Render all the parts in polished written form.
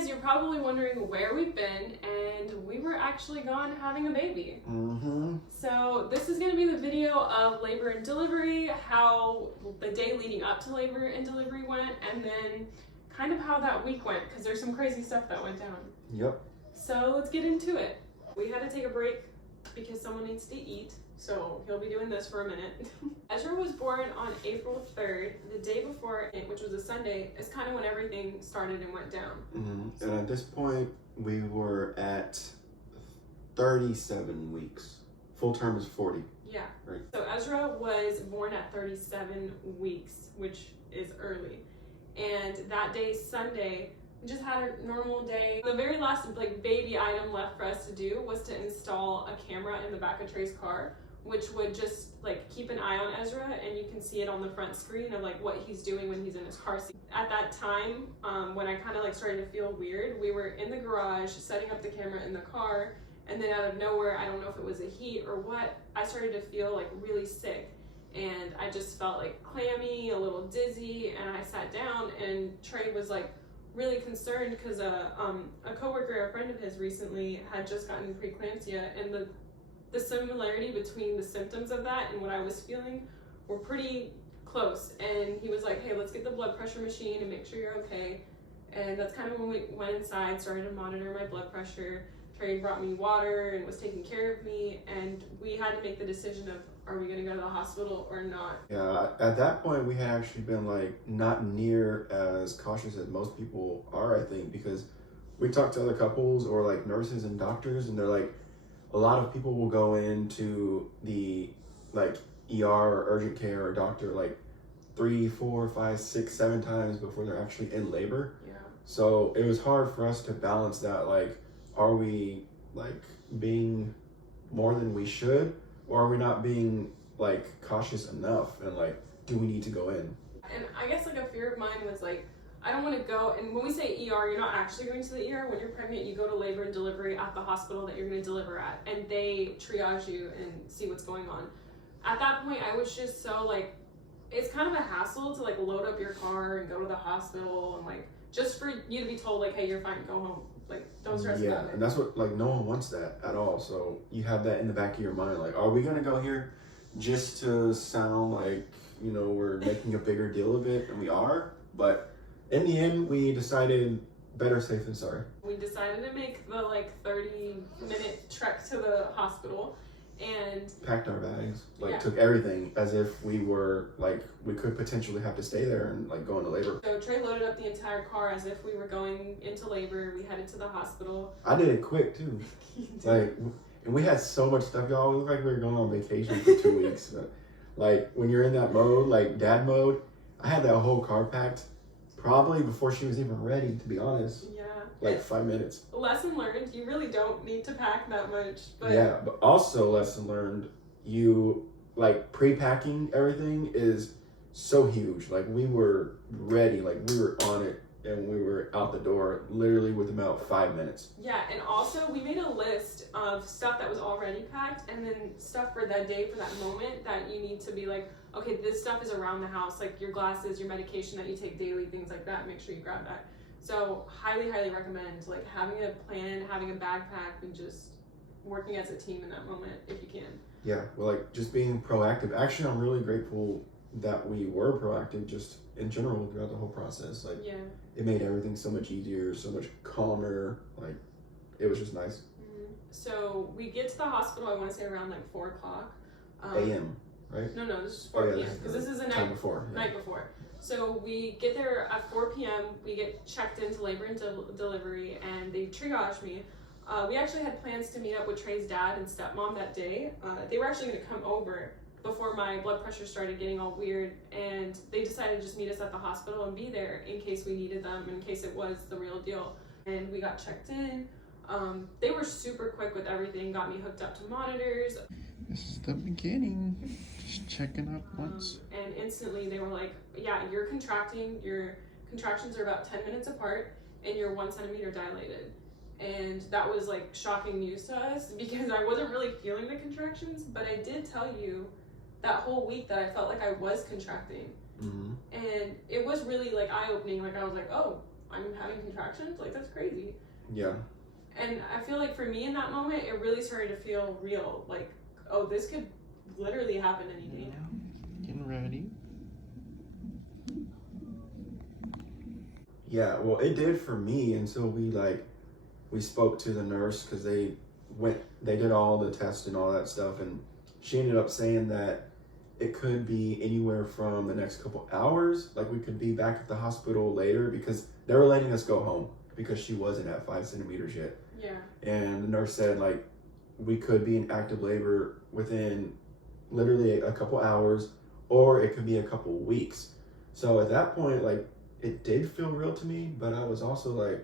guys, you're probably wondering where we've been, and we were actually gone having a baby. So this is going to be the video of labor and delivery, how the day leading up to labor and delivery went, and then kind of how that week went, because there's some crazy stuff that went down. Yep. So let's get into it. We had to take a break because someone needs to eat, so he'll be doing this for a minute. Ezra was born on April 3rd, the day before, which was a Sunday, is kind of when everything started and went down. And at this point, we were at 37 weeks. Full term is 40. Yeah. Right. So Ezra was born at 37 weeks, which is early. And that day, Sunday, we just had a normal day. The very last baby item left for us to do was to install a camera in the back of Trey's car, which would just keep an eye on Ezra, and you can see it on the front screen of what he's doing when he's in his car seat. At that time, when I kind of started to feel weird, we were in the garage setting up the camera in the car, and then out of nowhere, I don't know if it was the heat or what, I started to feel really sick. And I just felt clammy, a little dizzy, and I sat down, and Trey was really concerned because a coworker, a friend of his, recently had just gotten preeclampsia, and the similarity between the symptoms of that and what I was feeling were pretty close. And he was like, hey, let's get the blood pressure machine and make sure you're okay. And that's kind of when we went inside, started to monitor my blood pressure. Trey brought me water and was taking care of me, and we had to make the decision of, are we going to go to the hospital or not? Yeah, at that point, we had actually been not near as cautious as most people are, I think, because we talked to other couples or nurses and doctors, and they're a lot of people will go into the ER or urgent care or doctor 3, 4, 5, 6, 7 times before they're actually in labor. Yeah. So it was hard for us to balance that. Are we being more than we should, or are we not being cautious enough, and do we need to go in? And I guess a fear of mine was I don't want to go, and when we say ER, you're not actually going to the ER. When you're pregnant, you go to labor and delivery at the hospital that you're going to deliver at, and they triage you and see what's going on. At that point, I was just so it's kind of a hassle to load up your car and go to the hospital, and just for you to be told hey, you're fine, go home. Don't stress about it. And that's what no one wants that at all. So you have that in the back of your mind, are we gonna go here just to sound we're making a bigger deal of it, and we are, but in the end we decided better safe than sorry. We decided to make the 30-minute trek to the hospital and packed our bags, yeah. Took everything as if we were we could potentially have to stay there and go into labor. So Trey loaded up the entire car as if we were going into labor. We headed to the hospital. I did it quick too. And we had so much stuff, y'all. It looked like we were going on vacation for 2 weeks. When you're in that mode, dad mode, I had that whole car packed probably before she was even ready, to be honest. Yeah. 5 minutes. Lesson learned, you really don't need to pack that much. But yeah, but also lesson learned, you pre-packing everything is so huge. We were ready, we were on it, and we were out the door literally with about 5 minutes. Yeah, and also we made a list of stuff that was already packed, and then stuff for that day, for that moment, that you need to be okay, this stuff is around the house, your glasses, your medication that you take daily, things like that, make sure you grab that. So highly, highly recommend having a plan, having a backpack, and just working as a team in that moment if you can. Yeah, well, just being proactive. Actually, I'm really grateful that we were proactive just in general throughout the whole process. Yeah. It made everything so much easier, so much calmer. It was just nice. So we get to the hospital, I want to say around 4 o'clock. AM, right? No, this is 4 p.m. because this is the night before. Yeah. Night before. So we get there at 4 p.m. We get checked into labor and delivery, and they triage me. We actually had plans to meet up with Trey's dad and stepmom that day. They were actually going to come over before my blood pressure started getting all weird, and they decided to just meet us at the hospital and be there in case we needed them, in case it was the real deal. And we got checked in. They were super quick with everything, got me hooked up to monitors. This is the beginning. Just checking up once. And instantly they were like, yeah, you're contracting. Your contractions are about 10 minutes apart, and you're 1 centimeter dilated. And that was shocking news to us because I wasn't really feeling the contractions, but I did tell you that whole week that I felt like I was contracting. And it was really eye-opening. I was like, oh, I'm having contractions? Like, that's crazy. Yeah. And I feel like for me in that moment, it really started to feel real. Like, oh, this could literally happen any day now. Getting ready. Yeah, well, it did for me until we spoke to the nurse, because they did all the tests and all that stuff, and she ended up saying that it could be anywhere from the next couple hours. Like, we could be back at the hospital later, because they were letting us go home because she wasn't at 5 centimeters yet. Yeah. And the nurse said, like, we could be in active labor within literally a couple hours, or it could be a couple weeks. So at that point, like, it did feel real to me, but I was also like,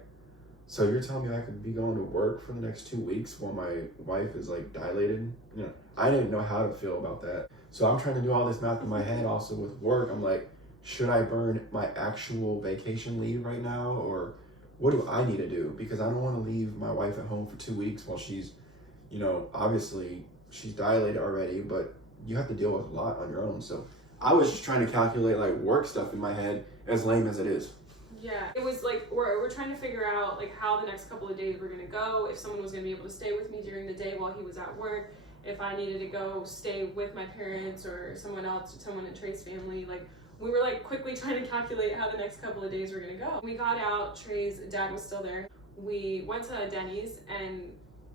so you're telling me I could be going to work for the next 2 weeks while my wife is like dilated? You know, I didn't know how to feel about that. So I'm trying to do all this math in my head also with work. I'm like, should I burn my actual vacation leave right now, or what do I need to do? Because I don't want to leave my wife at home for 2 weeks while she's, you know, obviously she's dilated already, but you have to deal with a lot on your own. So I was just trying to calculate like work stuff in my head, as lame as it is. Yeah, it was like we're trying to figure out like how the next couple of days were gonna go, if someone was gonna be able to stay with me during the day while he was at work, if I needed to go stay with my parents or someone else, someone in Trey's family. Like, we were like quickly trying to calculate how the next couple of days were gonna go. We got out, Trey's dad was still there. We went to Denny's, and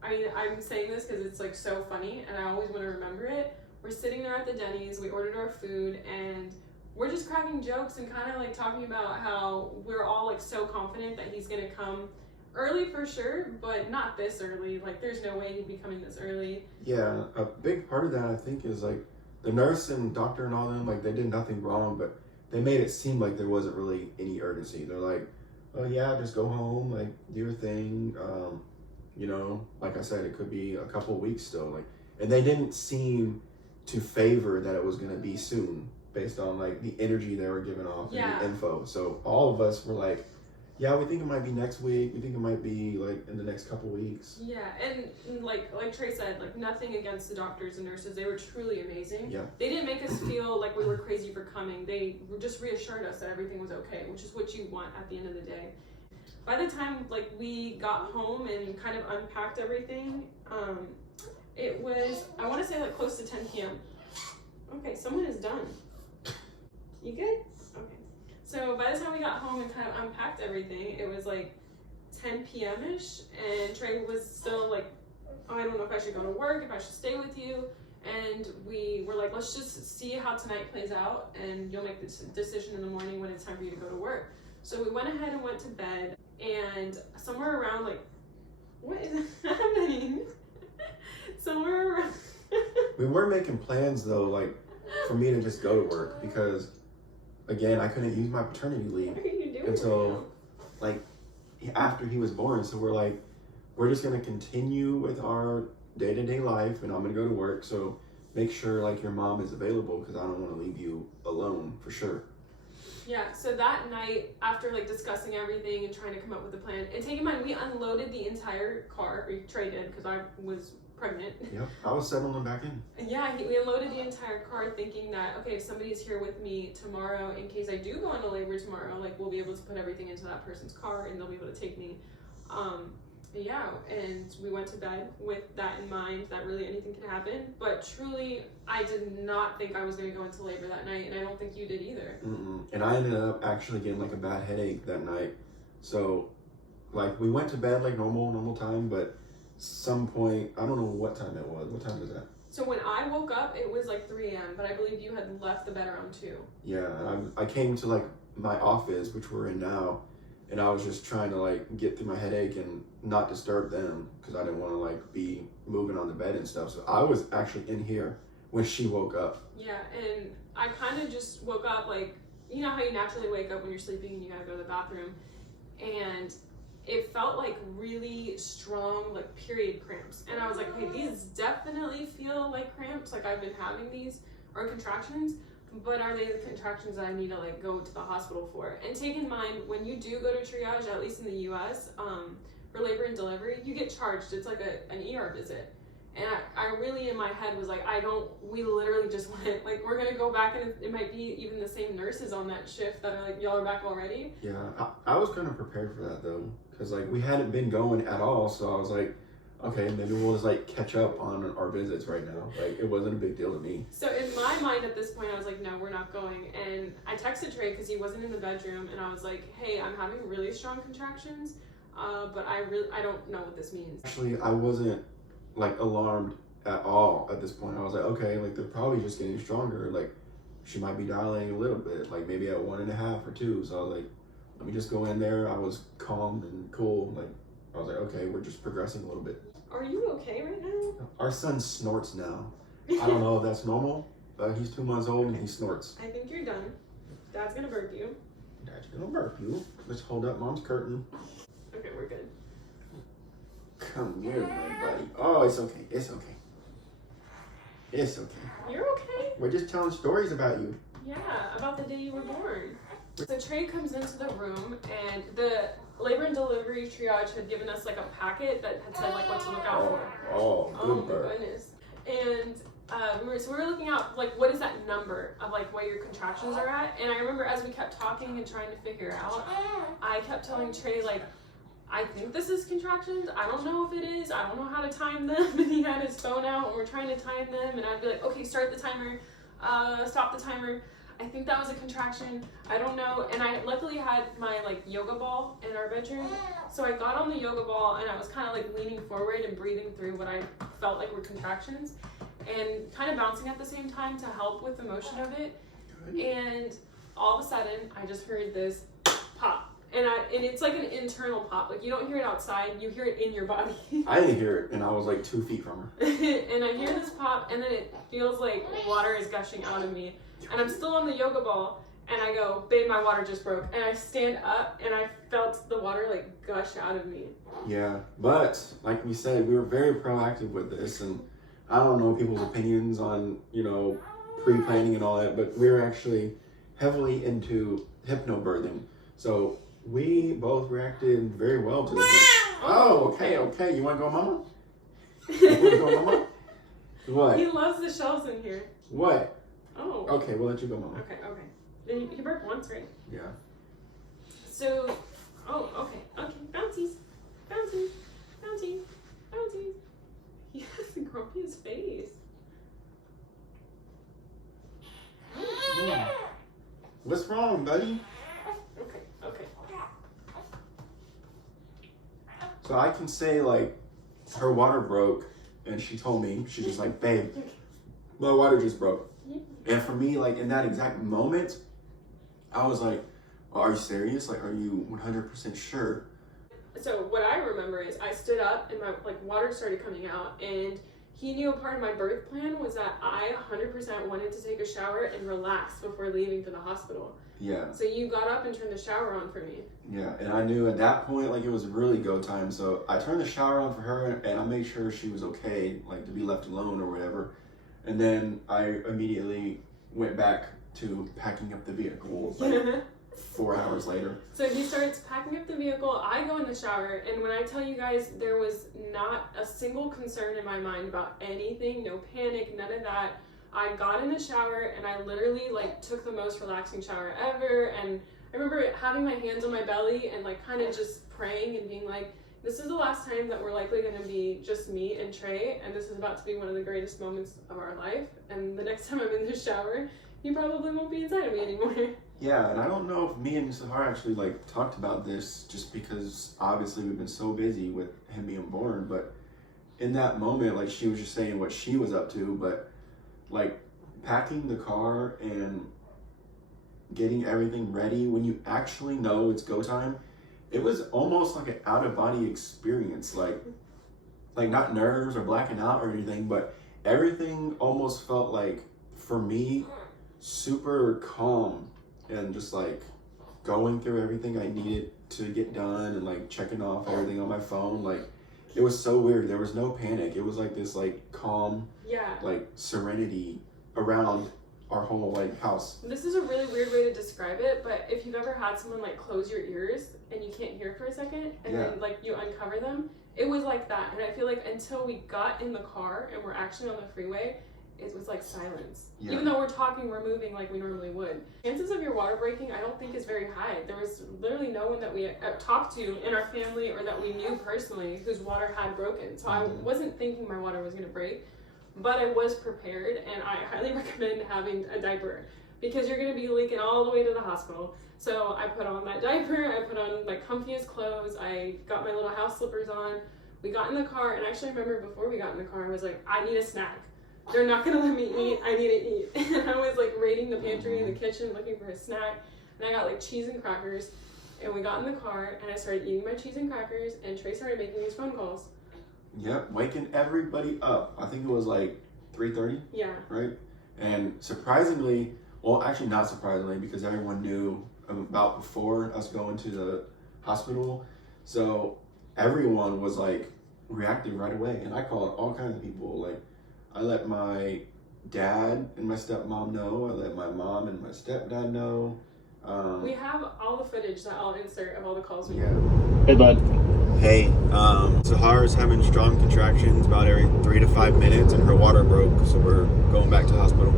I mean, I'm saying this because it's like so funny and I always want to remember it. We're sitting there at the Denny's, we ordered our food, and we're just cracking jokes and kind of like talking about how we're all like so confident that he's gonna come early for sure, but not this early. Like, there's no way he'd be coming this early. Yeah, a big part of that I think is like the nurse and doctor and all them, like they did nothing wrong, but they made it seem like there wasn't really any urgency. They're like, oh yeah, just go home, like do your thing. You know, like I said, it could be a couple of weeks still. Like, and they didn't seem to favor that it was gonna be soon, based on like the energy they were giving off and the info. So all of us were like, yeah, we think it might be next week. We think it might be like in the next couple weeks. Yeah, and like Trey said, like nothing against the doctors and nurses. They were truly amazing. Yeah. They didn't make us feel like we were crazy for coming. They just reassured us that everything was okay, which is what you want at the end of the day. By the time like we got home and kind of unpacked everything, it was, I want to say like close to 10 p.m. Okay, someone is done. You good? Okay. So by the time we got home and kind of unpacked everything, it was like 10 p.m.-ish, and Trey was still like, oh, I don't know if I should go to work, if I should stay with you. And we were like, let's just see how tonight plays out, and you'll make this decision in the morning when it's time for you to go to work. So we went ahead and went to bed, and somewhere around like, what is happening? Somewhere around... We were making plans though, like for me to just go to work, because again, I couldn't use my paternity leave until like after he was born. So we're like, we're just gonna continue with our day-to-day life, and I'm gonna go to work. So make sure like your mom is available, because I don't want to leave you alone for sure. Yeah, so that night, after like discussing everything and trying to come up with a plan, and take in mind, we unloaded the entire car, or Trey did, because I was pregnant. Yep, I was settling back in. Yeah, we unloaded the entire car thinking that, okay, if somebody's here with me tomorrow, in case I do go into labor tomorrow, like we'll be able to put everything into that person's car and they'll be able to take me. Yeah, and we went to bed with that in mind, that really anything can happen. But truly, I did not think I was going to go into labor that night, and I don't think you did either. And I ended up actually getting like a bad headache that night. So like we went to bed like normal time, but some point, I don't know what time it was. What time was that? So when I woke up, it was like 3 a.m., but I believe you had left the bed around 2. Yeah, and I came to like my office, which we're in now, and I was just trying to like get through my headache and not disturb them, because I didn't want to like be moving on the bed and stuff. So I was actually in here when she woke up. Yeah, and I kind of just woke up like, you know how you naturally wake up when you're sleeping and you gotta go to the bathroom, and it felt like really strong like period cramps, and I was like, okay, these definitely feel like cramps, like I've been having these, or contractions, but are they the contractions that I need to like go to the hospital for? And take in mind, when you do go to triage, at least in the US, for labor and delivery, you get charged. It's like an ER visit, And I really in my head was like, we literally just went, like, we're gonna go back, and it might be even the same nurses on that shift that are like, y'all are back already. Yeah, I was kind of prepared for that though, because like we hadn't been going at all, so I was like, okay, maybe we'll just like catch up on our visits right now. Like, it wasn't a big deal to me. So in my mind at this point, I was like, no, we're not going. And I texted Trey because he wasn't in the bedroom, and I was like, hey, I'm having really strong contractions, but I don't know what this means. Actually, I wasn't like alarmed at all at this point. I was like, okay, like they're probably just getting stronger. Like, she might be dilating a little bit, like maybe at 1.5 or 2. So I was like, let me just go in there. I was calm and cool. Like, I was like, okay, we're just progressing a little bit. Are you okay right now? Our son snorts now. I don't know if that's normal, but he's 2 months old and he snorts. I think you're done. Dad's gonna burp you. Dad's gonna burp you. Let's hold up mom's curtain. Okay, we're good. Come here, my buddy. Oh, it's okay. It's okay. It's okay. You're okay? We're just telling stories about you. Yeah, about the day you were born. So Trey comes into the room, and the labor and delivery triage had given us like a packet that had said like what to look out for. Oh, Oh my goodness. And we were looking out like what is that number of like what your contractions are at. And I remember as we kept talking and trying to figure out, I kept telling Trey like, I think this is contractions. I don't know if it is. I don't know how to time them. And he had his phone out and we're trying to time them. And I'd be like, okay, start the timer, stop the timer. I think that was a contraction. I don't know. And I luckily had my like yoga ball in our bedroom. So I got on the yoga ball and I was kind of like leaning forward and breathing through what I felt like were contractions and kind of bouncing at the same time to help with the motion of it. Good. And all of a sudden I just heard this pop. And it's like an internal pop. Like, you don't hear it outside, you hear it in your body. I didn't hear it, and I was like 2 feet from her. And I hear this pop, and then it feels like water is gushing out of me. And I'm still on the yoga ball, and I go, babe, my water just broke. And I stand up, and I felt the water like gush out of me. Yeah, but like we said, we were very proactive with this, and I don't know people's opinions on, you know, pre-planning and all that, but we're actually heavily into hypnobirthing. So we both reacted very well to this. Oh, okay. You want to go, mama? You want to go, mama? What? He loves the shells in here. What? Oh. Okay, we'll let you go, mama. Okay. Then you burped once, right? Yeah. So, okay. Bouncies. He has the grumpiest face. What's wrong, buddy? Okay. So I can say, like, her water broke, and she told me, she was like, babe, my water just broke. And for me, like, in that exact moment, I was like, well, are you serious? Like, are you 100% sure? So what I remember is I stood up and my like water started coming out, and he knew a part of my birth plan was that I 100% wanted to take a shower and relax before leaving for the hospital. Yeah. So you got up and turned the shower on for me. Yeah, and I knew at that point, like, it was really go time. So I turned the shower on for her, and I made sure she was okay, like, to be left alone or whatever. And then I immediately went back to packing up the vehicle, like, 4 hours later. So he starts packing up the vehicle. I go in the shower, and when I tell you guys, there was not a single concern in my mind about anything, no panic, none of that. I got in the shower, and I literally like took the most relaxing shower ever. And I remember having my hands on my belly and like kind of just praying and being like, this is the last time that we're likely going to be just me and Trey, and this is about to be one of the greatest moments of our life. And the next time I'm in the shower, he probably won't be inside of me anymore. Yeah, and I don't know if me and Sahar actually like talked about this, just because obviously we've been so busy with him being born, but in that moment, like, she was just saying what she was up to, but like packing the car and getting everything ready when you actually know it's go time, it was almost like an out-of-body experience, like not nerves or blacking out or anything, but everything almost felt like, for me, super calm and just like going through everything I needed to get done and like checking off everything on my phone. Like, it was so weird. There was no panic. It was like this like calm, like serenity around our whole like house. This is a really weird way to describe it, but if you've ever had someone like close your ears and you can't hear for a second, and then like you uncover them It was like that, and I feel like until we got in the car and we're actually on the freeway, it was like silence. Yeah. Even though we're talking, we're moving like we normally would. Chances of your water breaking, I don't think is very high. There was literally no one that we talked to in our family or that we knew personally whose water had broken. So I wasn't thinking my water was gonna break, but I was prepared, and I highly recommend having a diaper because you're gonna be leaking all the way to the hospital. So I put on that diaper, I put on my comfiest clothes, I got my little house slippers on. We got in the car, and I actually remember before we got in the car, I was like, I need a snack. They're not gonna let me eat, I need to eat. And I was like raiding the pantry in the kitchen looking for a snack, and I got like cheese and crackers. And we got in the car, and I started eating my cheese and crackers, and Trey started making these phone calls. Yep, waking everybody up. I think it was like 3:30. Yeah. Right? And surprisingly, well, actually not surprisingly, because everyone knew about before us going to the hospital. So everyone was like reacting right away. And I called all kinds of people. Like, I let my dad and my stepmom know. I let my mom and my stepdad know. We have all the footage that I'll insert of all the calls we Yeah. had. Hey, bud. Hey, Sahara's having strong contractions about every 3 to 5 minutes, and her water broke, so we're going back to the hospital.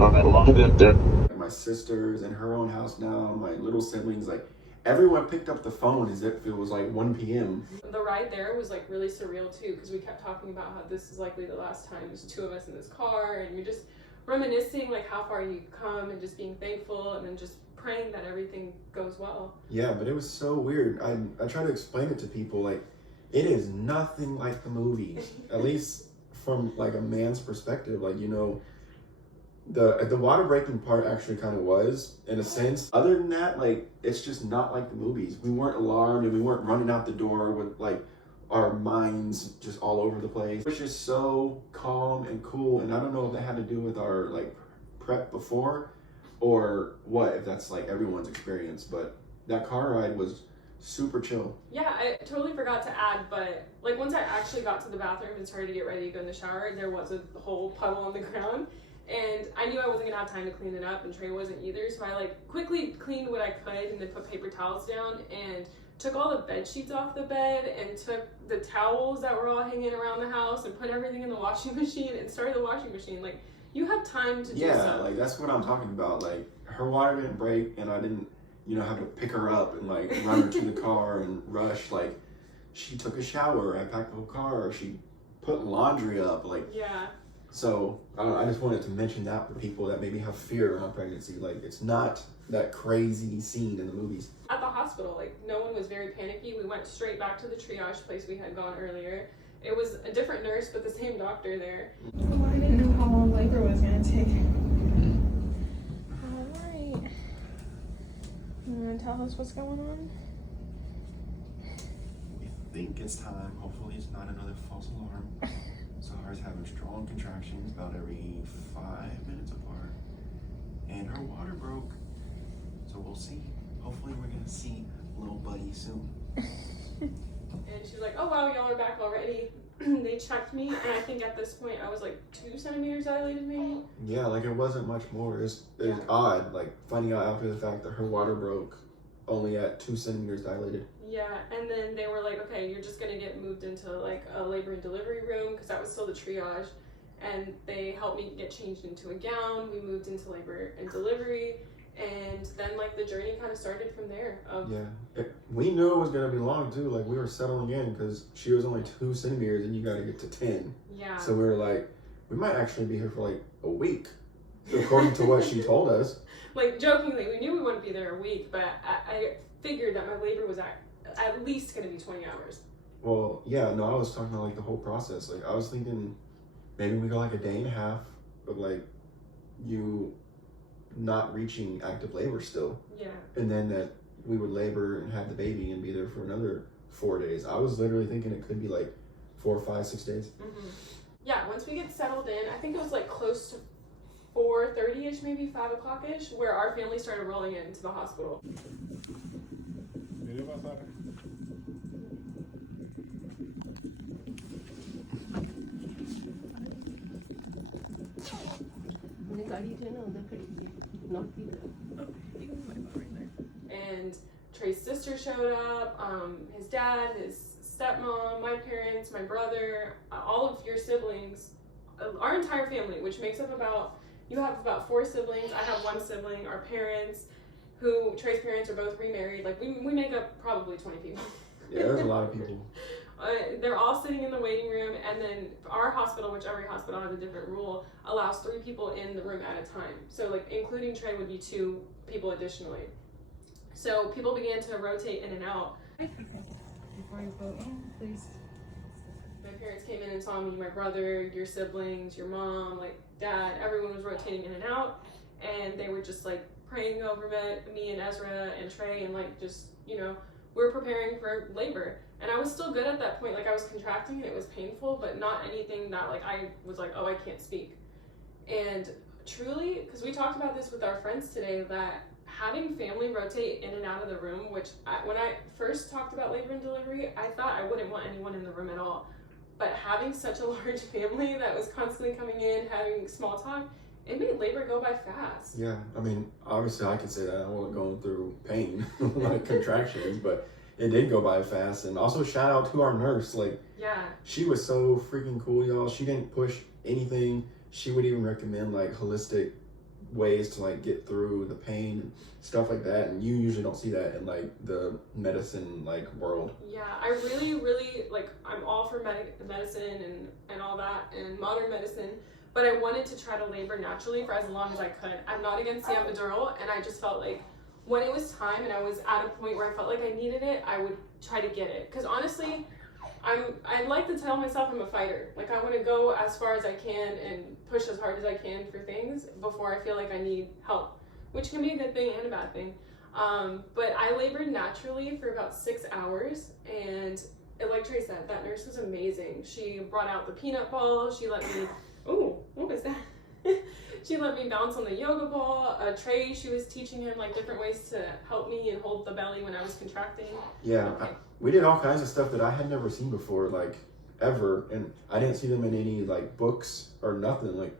All right, a lot of it there. My sister's in her own house now, my little siblings, like, everyone picked up the phone as if it was like 1 p.m. The ride there was like really surreal too, because we kept talking about how this is likely the last time there's two of us in this car, and you're just reminiscing like how far you come and just being thankful, and then just praying that everything goes well. Yeah, but it was so weird. I try to explain it to people, like, it is nothing like the movies, at least from like a man's perspective. Like, you know, the water breaking part actually kind of was, in a sense. Other than that, like, it's just not like the movies. We weren't alarmed, and we weren't running out the door with like our minds just all over the place. It was just so calm and cool, and I don't know if that had to do with our like prep before or what, if that's like everyone's experience, but that car ride was super chill. Yeah, I totally forgot to add, but like once I actually got to the bathroom and started to get ready to go in the shower, there was a whole puddle on the ground, and I knew I wasn't gonna have time to clean it up, and Trey wasn't either, so I like quickly cleaned what I could and then put paper towels down and took all the bed sheets off the bed and took the towels that were all hanging around the house and put everything in the washing machine and started the washing machine. Like, you have time to do Yeah, stuff. like that's what I'm talking about. Like, her water didn't break, and I didn't, you know, have to pick her up and like run her to the car and rush. Like, she took a shower, I packed the whole car, she put laundry up, like. Yeah. So I just wanted to mention that for people that maybe have fear around pregnancy. Like, it's not that crazy scene in the movies. At the hospital, like, no one was very panicky. We went straight back to the triage place we had gone earlier. It was a different nurse, but the same doctor there. Well, I didn't know how long labor was gonna take. Alright. You wanna tell us what's going on? We think it's time. Hopefully it's not another false alarm. Sahara's having strong contractions about every 5 minutes apart. And her water broke. So we'll see. Hopefully we're gonna see little buddy soon. And she was like, oh wow, y'all are back already. They checked me, and I think at this point I was like 2 centimeters dilated maybe. Yeah, like it wasn't much more. It's Yeah. odd, like finding out after the fact that her water broke only at 2 centimeters dilated. Yeah, and then they were like, okay, you're just gonna get moved into like a labor and delivery room, because that was still the triage. And they helped me get changed into a gown. We moved into labor and delivery. And then like the journey kind of started from there. We knew it was gonna be long too. Like, we were settling in because she was only 2 centimeters and you gotta get to 10. Yeah. So we were like, we might actually be here for like a week, according to what she told us. Like, jokingly, we knew we wouldn't be there a week, but I figured that my labor was at least gonna be 20 hours. Well, yeah, no, I was talking about like the whole process. Like, I was thinking maybe we go like a day and a half of like you not reaching active labor still. Yeah. And then that we would labor and have the baby and be there for another 4 days. I was literally thinking it could be like 4, 5, 6 days. Mm-hmm. Yeah, once we get settled in, I think it was like close to 4:30ish, maybe 5 o'clock-ish, where our family started rolling into the hospital. And Trey's sister sister showed up, his dad, his stepmom, my parents, my brother, all of your siblings, our entire family, which makes up you have about 4 siblings. I have 1 sibling, our parents, Trey's parents are both remarried. Like, we make up probably 20 people. Yeah, there's a lot of people. They're all sitting in the waiting room, and then our hospital, which every hospital has a different rule, allows 3 people in the room at a time. So, like, including Trey would be 2 people additionally. So people began to rotate in and out. Before you go in, please. My parents came in and saw me, my brother, your siblings, your mom, like dad, everyone was rotating in and out, and they were just like praying over me and Ezra and Trey, and like just, you know, we were preparing for labor. And I was still good at that point. Like, I was contracting and it was painful, but not anything that like I was like, oh, I can't speak. And truly, because we talked about this with our friends today, that having family rotate in and out of the room, which when I first talked about labor and delivery, I thought I wouldn't want anyone in the room at all. But having such a large family that was constantly coming in, having small talk, it made labor go by fast. Yeah, I mean, obviously I could say that I wasn't going through pain, like contractions, but it did go by fast. And also shout out to our nurse. Like, yeah, she was so freaking cool, y'all. She didn't push anything. She would even recommend like holistic ways to like get through the pain and stuff like that, and you usually don't see that in like the medicine like world. Yeah, I really like, I'm all for medicine and all that, and modern medicine, but I wanted to try to labor naturally for as long as I could. I'm not against the epidural, and I just felt like when it was time and I was at a point where I felt like I needed it, I would try to get it. Because honestly, I like to tell myself I'm a fighter. Like, I want to go as far as I can and push as hard as I can for things before I feel like I need help, which can be a good thing and a bad thing. But I labored naturally for about 6 hours, and like Trey said, that nurse was amazing. She brought out the peanut ball. She let me, ooh, what was that? She let me bounce on the yoga ball. Trey, she was teaching him like different ways to help me and hold the belly when I was contracting. Yeah, okay. We did all kinds of stuff that I had never seen before, like ever, and I didn't see them in any like books or nothing. Like,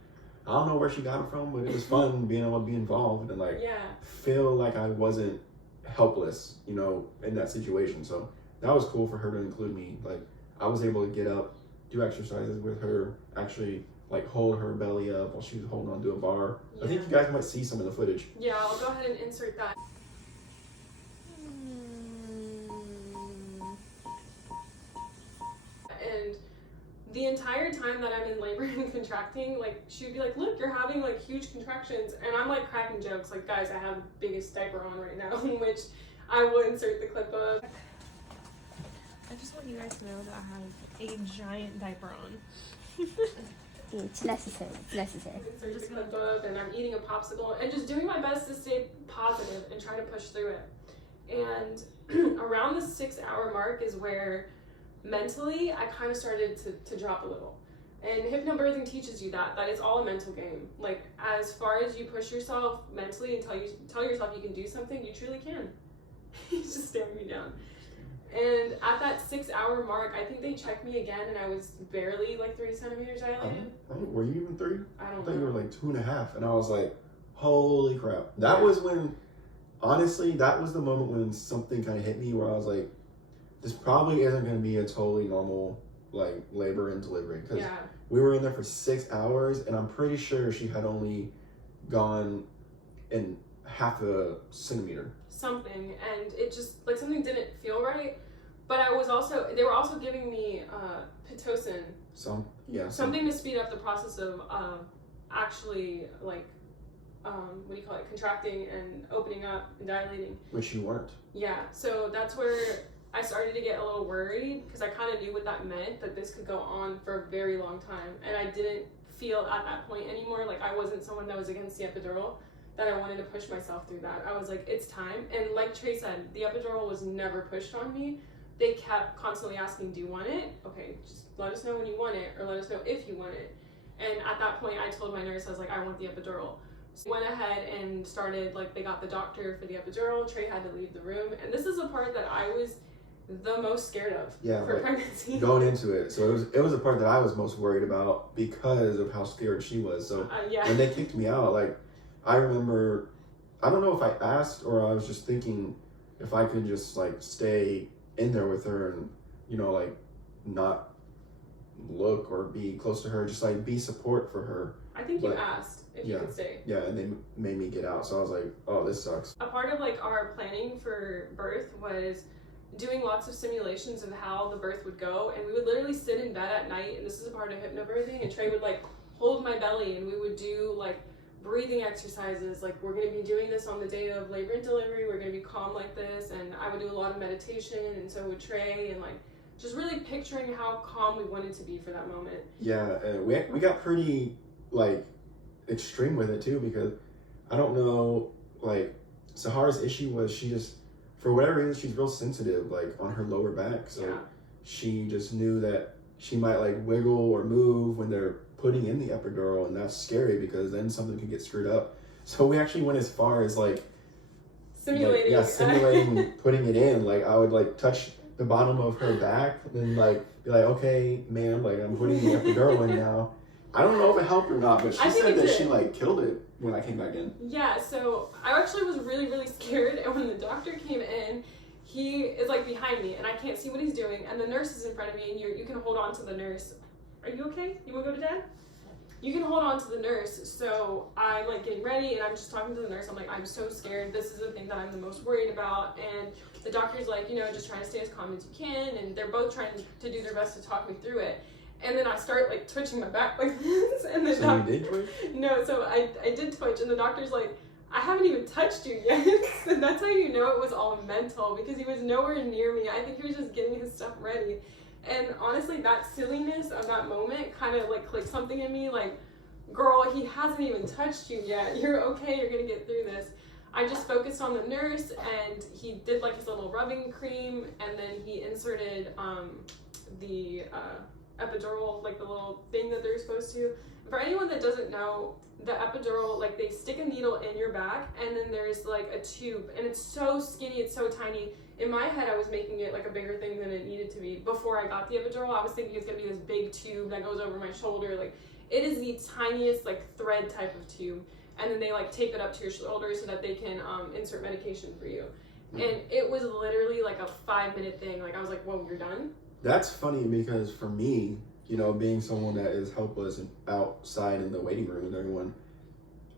I don't know where she got them from, but it was fun being able to be involved and like feel like I wasn't helpless, you know, in that situation. So that was cool for her to include me. Like, I was able to get up, do exercises with her, actually like hold her belly up while she was holding on to a bar. Yeah. I think you guys might see some of the footage. Yeah, I'll go ahead and insert that. And the entire time that I'm in labor and contracting, like, she'd be like, look, you're having like huge contractions, and I'm like cracking jokes like, guys, I have the biggest diaper on right now, which I will insert the clip of. I just want you guys to know that I have a giant diaper on. It's necessary. It's necessary. Insert the clip of, and I'm eating a popsicle and just doing my best to stay positive and try to push through it. And around the 6-hour mark is where mentally I kind of started to drop a little. And hypnobirthing teaches you that it's all a mental game. Like, as far as you push yourself mentally and tell yourself you can do something, you truly can. He's just staring me down. And at that 6-hour mark, I think they checked me again, and I was barely like 3 centimeters dilated. Were you even 3? I don't know. I thought you were like 2.5, and I was like, holy crap. That was when, honestly, that was the moment when something kind of hit me where I was like, this probably isn't going to be a totally normal like labor and delivery, because we were in there for 6 hours, and I'm pretty sure she had only gone in half a centimeter. Something, and it just like something didn't feel right. But they were also giving me Pitocin, something to speed up the process of actually like what do you call it, contracting and opening up and dilating, which you weren't. Yeah, so that's where I started to get a little worried, because I kind of knew what that meant, that this could go on for a very long time, and I didn't feel at that point anymore like I wasn't someone that was against the epidural, that I wanted to push myself through that. I was like, it's time. And like Trey said, the epidural was never pushed on me. They kept constantly asking, do you want it? Okay, just let us know when you want it, or let us know if you want it. And at that point, I told my nurse, I was like, I want the epidural. So went ahead and started, like, they got the doctor for the epidural. Trey had to leave the room. And this is the part that I was the most scared of for pregnancy. Going into it. So it was the part that I was most worried about because of how scared she was. So when they kicked me out, like, I remember, I don't know if I asked or I was just thinking, if I could just like stay in there with her and, you know, like not look or be close to her, just like be support for her. I think you asked if you could stay. Yeah, and they made me get out. So I was like, oh, this sucks. A part of like our planning for birth was doing lots of simulations of how the birth would go, and we would literally sit in bed at night, and this is a part of hypnobirthing, and Trey would like hold my belly, and we would do like breathing exercises, like we're going to be doing this on the day of labor and delivery, we're going to be calm like this, and I would do a lot of meditation, and so would Trey, and like just really picturing how calm we wanted to be for that moment. Yeah, and we got pretty like extreme with it too, because I don't know, like Sahara's issue was she just, for whatever reason, she's real sensitive like on her lower back, so she just knew that she might like wiggle or move when they're putting in the epidural, and that's scary because then something could get screwed up. So we actually went as far as like simulating simulating putting it in. Like I would like touch the bottom of her back and like be like, okay ma'am, like I'm putting the epidural in now. I don't know if it helped or not, but she said that she like killed it when I came back in. Yeah, so I actually was really, really scared, and when the doctor came in, he is like behind me, and I can't see what he's doing, and the nurse is in front of me, and you can hold on to the nurse. Are you okay? You want to go to Dad? You can hold on to the nurse. So I'm like getting ready, and I'm just talking to the nurse. I'm like, I'm so scared. This is the thing that I'm the most worried about. And the doctor's like, you know, just trying to stay as calm as you can, and they're both trying to do their best to talk me through it. And then I start like twitching my back like this, and the doctor. You did twitch? No, so I did twitch, and the doctor's like, I haven't even touched you yet. And that's how you know it was all mental, because he was nowhere near me. I think he was just getting his stuff ready. And honestly, that silliness of that moment kind of like clicked something in me, like, girl, he hasn't even touched you yet. You're okay, you're gonna get through this. I just focused on the nurse, and he did like his little rubbing cream, and then he inserted the epidural, like the little thing that they're supposed to. For anyone that doesn't know, the epidural, like they stick a needle in your back, and then there's like a tube, and it's so skinny, it's so tiny. In my head, I was making it like a bigger thing than it needed to be. Before I got the epidural, I was thinking it's gonna be this big tube that goes over my shoulder. Like, it is the tiniest like thread type of tube, and then they like tape it up to your shoulder so that they can insert medication for you. And it was literally like a 5-minute thing. Like I was like, whoa, you're done? That's funny, because for me, you know, being someone that is helpless and outside in the waiting room with everyone,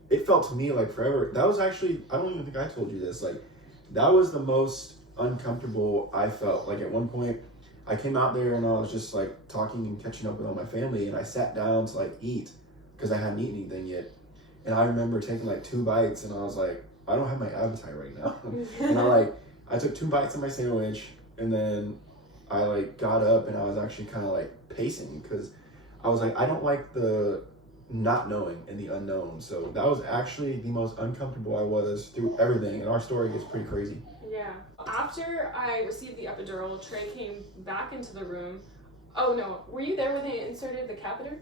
it felt to me like forever. That was actually, I don't even think I told you this, like that was the most uncomfortable I felt. Like at one point I came out there and I was just like talking and catching up with all my family, and I sat down to like eat because I hadn't eaten anything yet. And I remember taking like 2 bites, and I was like, I don't have my appetite right now. And I took 2 bites of my sandwich, and then I like got up, and I was actually kind of like pacing, because I was like, I don't like the not knowing and the unknown. So that was actually the most uncomfortable I was through everything, and our story gets pretty crazy. Yeah. After I received the epidural, Trey came back into the room. Oh no, were you there when they inserted the catheter?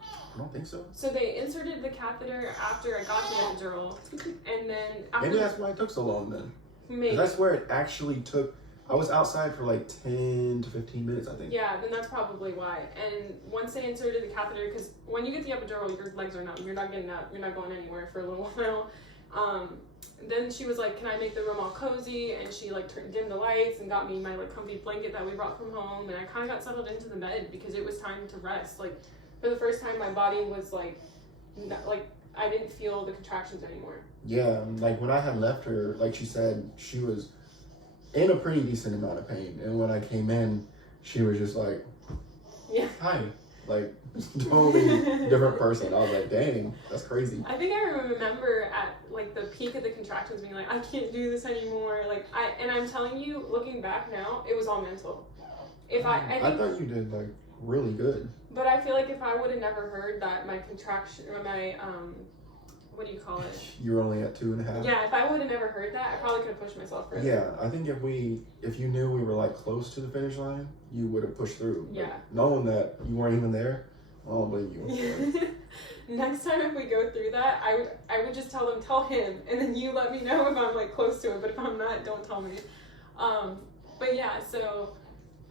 I don't think so. So they inserted the catheter after I got the epidural, and then after Maybe that's why it took so long then. Maybe. That's where it actually took. I was outside for like 10 to 15 minutes, I think. Yeah, then that's probably why. And once they inserted the catheter, because when you get the epidural, your legs are numb. You're not getting up. You're not going anywhere for a little while. Then she was like, can I make the room all cozy? And she like dimmed the lights and got me my like comfy blanket that we brought from home. And I kind of got settled into the bed because it was time to rest. Like for the first time, my body was like I didn't feel the contractions anymore. Yeah, like when I had left her, like she said, she was in a pretty decent amount of pain. And when I came in, she was just like, hi. Like, totally different person. I was like, dang, that's crazy. I think I remember at like the peak of the contractions being like, I can't do this anymore. Like I'm telling you, looking back now, it was all mental. I thought you did like really good. But I feel like if I would have never heard that my contraction, or my what do you call it? You were only at 2.5. Yeah, if I would have never heard that, I probably could have pushed myself further. Yeah, I think if you knew we were like close to the finish line, you would have pushed through. Yeah. But knowing that you weren't even there, I don't blame you. Next time if we go through that, I would just tell him, and then you let me know if I'm like close to it. But if I'm not, don't tell me. But yeah, so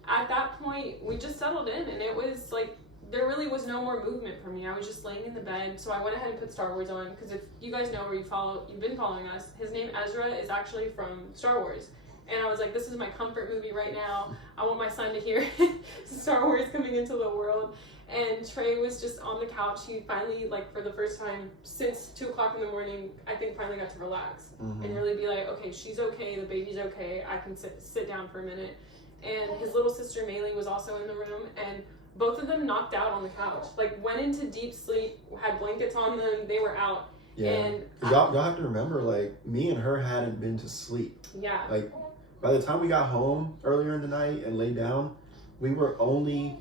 at that point we just settled in, and it was like there really was no more movement for me. I was just laying in the bed. So I went ahead and put Star Wars on, because if you guys know or you've been following us, his name Ezra is actually from Star Wars. And I was like, this is my comfort movie right now. I want my son to hear Star Wars coming into the world. And Trey was just on the couch. He finally, like, for the first time since 2 o'clock in the morning, I think finally got to relax and really be like, okay, she's okay, the baby's okay, I can sit down for a minute. And his little sister Maylee was also in the room, and both of them knocked out on the couch. Like, went into deep sleep, had blankets on them, they were out. Yeah. And y'all have to remember, like, me and her hadn't been to sleep. Yeah. Like, by the time we got home earlier in the night and laid down, we were only